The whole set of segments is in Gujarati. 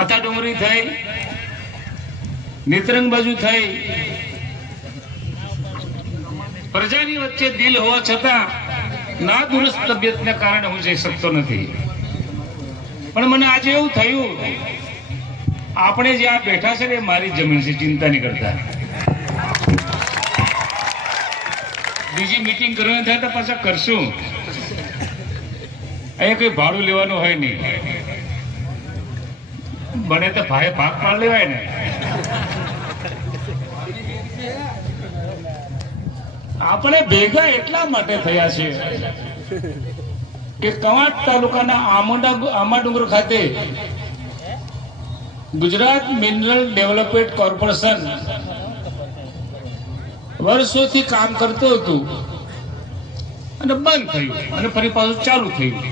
આથા ડુંગરી થઈ, નેત્રંગ બાજુ થઈ, પ્રજાની વચ્ચે દિલ હોવા છતાં ના દુરસ્ત તબિયતને કારણે હું જઈ શકતો નથી. પણ મને આજે એવું થયું, આપણે જે આ બેઠા છે ને એ મારી જમીન છે, ચિંતા નહીં કરતા. બીજી મીટિંગ કરવાની થાય તો પાછા કરશું. અહીંયા કઈ ભાડું લેવાનું હોય નહીં, બને તો ભાઈ ભાગ પાડ લેવાય ને. આપણે ભેગા એટલા માટે થયા છે કે કવાંટ તાલુકાના આંબાડુંગર ખાતે ગુજરાત મિનરલ ડેવલપમેન્ટ કોર્પોરેશન વર્ષોથી કામ કરતું હતું અને બંધ થયું અને ફરી પાછું ચાલુ થયું.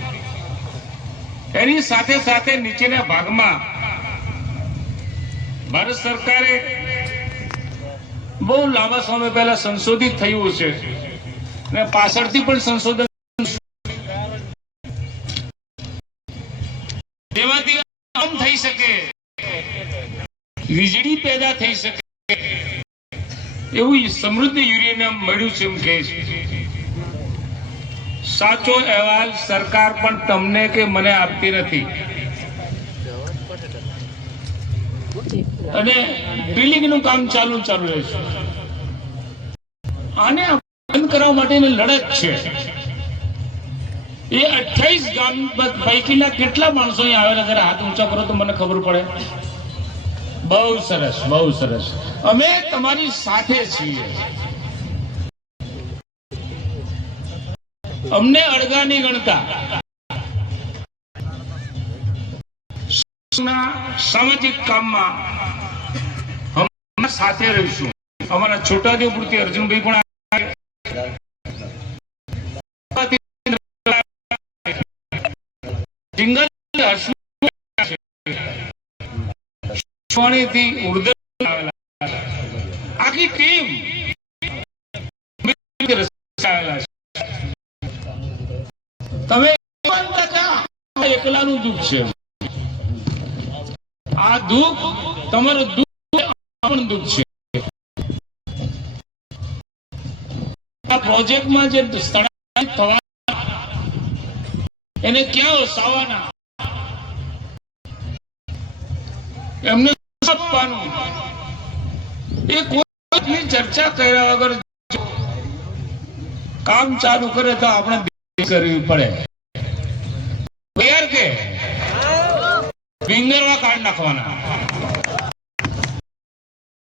એની સાથે સાથે નીચેના ભાગમાં ભારત સરકારે બહુ લાંબા સમય પહેલા સંશોધિત થયું છે અને પાછળથી પણ સંશોધન તેમાંથી કામ થઈ શકે, વીજળી પેદા થઈ શકે એવું સમૃદ્ધ યુરેનિયમ મળ્યું છે એમ કહે છે. સાચો અહેવાલ સરકાર પણ તમને કે મને આપતી નથી અને ડ્રિલિંગ નું કામ ચાલુ રહેશે. આને બંધ કરવા માટેની લડત છે. એ 28 ગામ પૈકીના કેટલા માણસો અહીં આવેલા, જરા હાથ ઊંચા કરો તો મને ખબર પડે. બહુ સરસ, બહુ સરસ. અમે તમારી સાથે છીએ. અમને અળગા નહીં ગણતા. સામાજિક કામમાં અમે સાથે રહીશું. અમારા છોટાદેવપુરથી અર્જુનભાઈ પણ આખી ટીમ તમે એકલાનું દુઃખ છે. આ દુઃખ તમારું દુઃખ દુઃખ છે. આ પ્રોજેક્ટમાં જે સ્થળાંતરિત થવા એને ક્યાં વસાવાના, એમને આપવાનું, એ કોઈ ચર્ચા કર્યા વગર કામ ચાલુ કરે તો આપણે કરવી પડે. કે ભીંગરવા કાઢ નાખવાના.